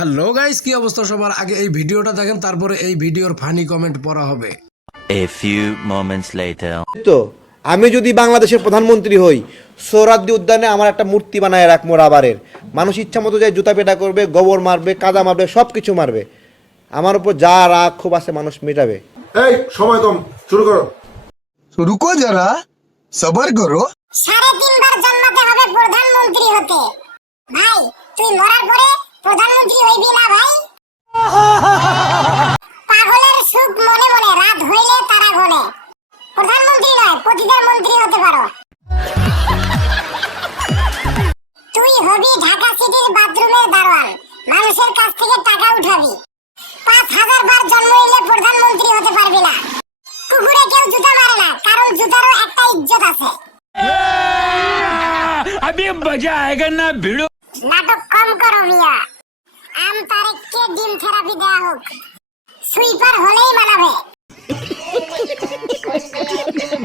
Hello guys, কি অবস্থা সবার? আগে এই ভিডিওটা দেখেন, তারপরে এই ভিডিওর ফানি কমেন্ট পড়া হবে। A few moments later. তো আমি যদি বাংলাদেশের প্রধানমন্ত্রী হই, সোহরাওয়ার্দী উদ্যানে আমার একটা মূর্তি বানায় রাখবো রাবারের। মানুষ ইচ্ছা মতো যায় জুতা পেটা করবে, গোবর মারবে, কাদা মারবে, সব কিছু মারবে। আমার উপর যা রাগ ক্ষোভ আছে মানুষ মেটাবে। এই সময় কম, শুরু করো। तो रुको जरा सबर करो। 3.5 বার জন্মাতে হবে প্রধানমন্ত্রী হতে। ভাই তুই মরার পরে প্রধানমন্ত্রী হইবি না ভাই? পাগলের সুখ মনে মনে, রাত হইলে তারা গনে। প্রধানমন্ত্রী নয়, পতিতার মন্ত্রী হতে পারো। তুই হবি ঢাকা সিটির বাথরুমের দারোয়ান, মানুষের কাছ থেকে টাকা উঠাবি। 5000 বার জন্ম নিলে প্রধানমন্ত্রী হতে পারবি না। কুকুরে কেউ জুতা মারে না, কারণ জুতারও একটা ইজ্জত আছে। अभी मजा आएगा ना भिड़ो। নাটক কম করো মিয়া। আম তারেককে ডিম থেরাপি দেয়া হোক, সুইপার হলেই মানাবে।